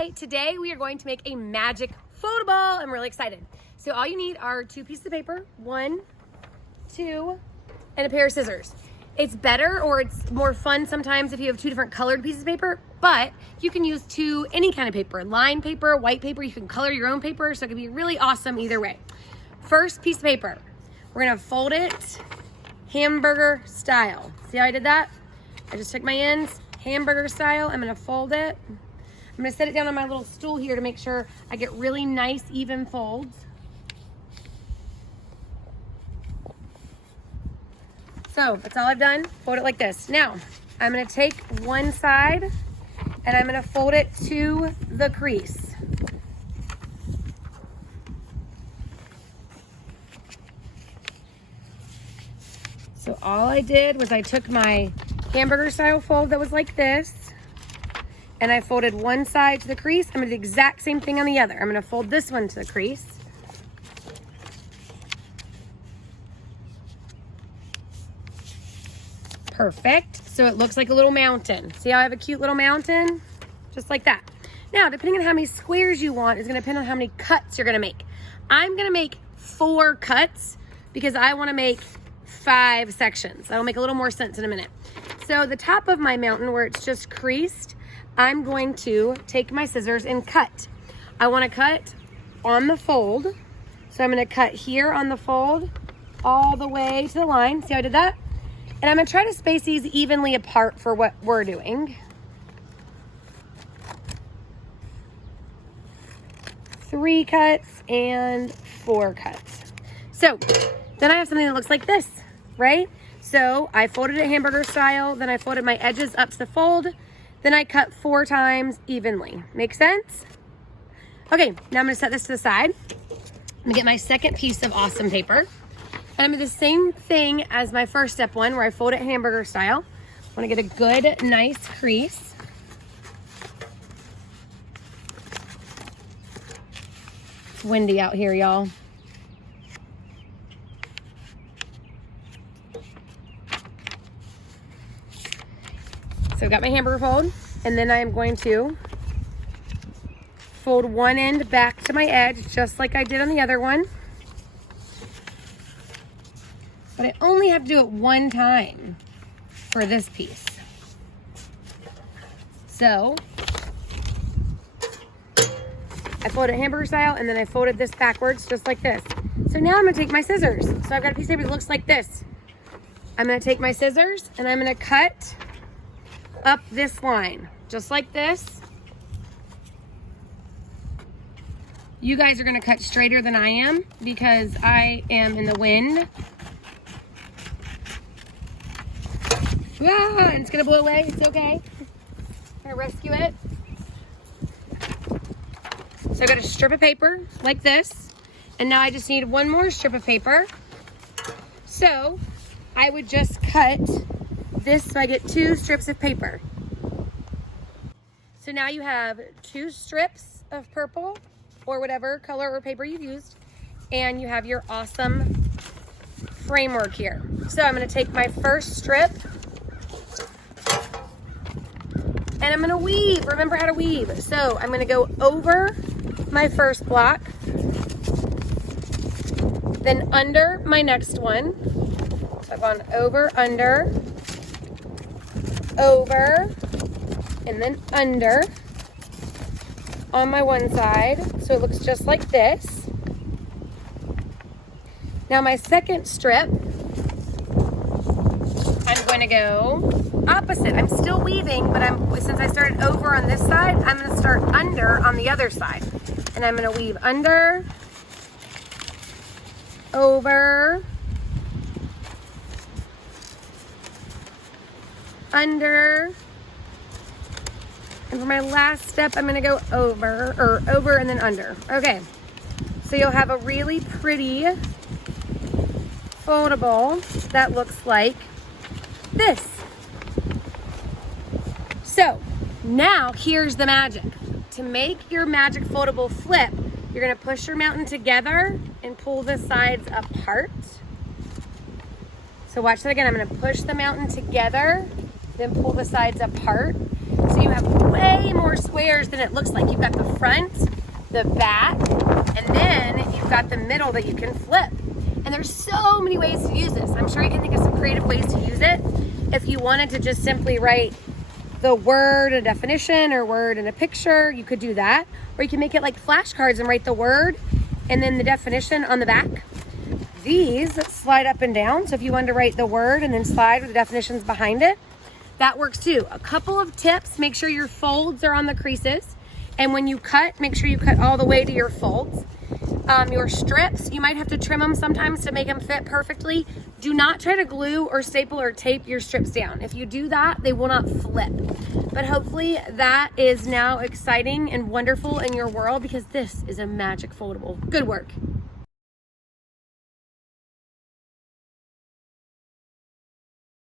Hi, today we are going to make a magic foldable. I'm really excited. So all you need are 2 pieces of paper, 1, 2, and a pair of scissors. It's better or it's more fun sometimes if you have 2 different colored pieces of paper, but you can use any kind of paper, line paper, white paper, you can color your own paper, so it can be really awesome either way. First piece of paper, we're gonna fold it hamburger style. See how I did that? I just took my ends, hamburger style. I'm gonna fold it. I'm gonna set it down on my little stool here to make sure I get really nice, even folds. So that's all I've done. Fold it like this. Now, I'm gonna take one side and I'm gonna fold it to the crease. So all I did was I took my hamburger style fold that was like this, and I folded one side to the crease. I'm gonna do the exact same thing on the other. I'm gonna fold this one to the crease. Perfect. So it looks like a little mountain. See how I have a cute little mountain? Just like that. Now, depending on how many squares you want is gonna depend on how many cuts you're gonna make. I'm gonna make 4 cuts because I wanna make 5 sections. That'll make a little more sense in a minute. So the top of my mountain where it's just creased, I'm going to take my scissors and cut. I want to cut on the fold. So I'm going to cut here on the fold all the way to the line. See how I did that? And I'm going to try to space these evenly apart for what we're doing. 3 cuts and 4 cuts. So then I have something that looks like this, right? So I folded it hamburger style, then I folded my edges up to the fold, then I cut 4 times evenly. Make sense? Okay, now I'm gonna set this to the side. I'm gonna get my second piece of awesome paper. And I'm gonna do the same thing as my first step one where I fold it hamburger style. I wanna get a good, nice crease. It's windy out here, y'all. So I've got my hamburger fold, and then I am going to fold one end back to my edge, just like I did on the other one. But I only have to do it one time for this piece. So I folded it hamburger style, and then I folded this backwards, just like this. So now I'm gonna take my scissors. So I've got a piece of paper that looks like this. I'm gonna take my scissors, and I'm gonna cut up this line, just like this. You guys are gonna cut straighter than I am because I am in the wind. Ah, and it's gonna blow away, it's okay. I'm gonna rescue it. So I got a strip of paper like this, and now I just need one more strip of paper. So I would just cut this so I get 2 strips of paper. So now you have 2 strips of purple or whatever color or paper you've used, and you have your awesome framework here. So I'm gonna take my first strip and I'm gonna weave. Remember how to weave. So I'm gonna go over my first block, then under my next one. So I've gone over, under, over, and then under on my one side, so it looks just like this. Now my second strip, I'm going to go opposite. I'm still weaving, but since I started over on this side, I'm going to start under on the other side. And I'm going to weave under, over, under, and for my last step, I'm gonna go over and then under. Okay, so you'll have a really pretty foldable that looks like this. So now here's the magic. To make your magic foldable flip, you're gonna push your mountain together and pull the sides apart. So watch that again. I'm gonna push the mountain together, then pull the sides apart. So you have way way more squares than it looks like. You've got the front, the back, and then you've got the middle that you can flip. And there's so many ways to use this. I'm sure you can think of some creative ways to use it. If you wanted to just simply write the word, a definition, or word and a picture, you could do that. Or you can make it like flashcards and write the word and then the definition on the back. These slide up and down. So if you wanted to write the word and then slide with the definitions behind it, that works too. A couple of tips: make sure your folds are on the creases. And when you cut, make sure you cut all the way to your folds. Your strips, you might have to trim them sometimes to make them fit perfectly. Do not try to glue or staple or tape your strips down. If you do that, they will not flip. But hopefully that is now exciting and wonderful in your world, because this is a magic foldable. Good work.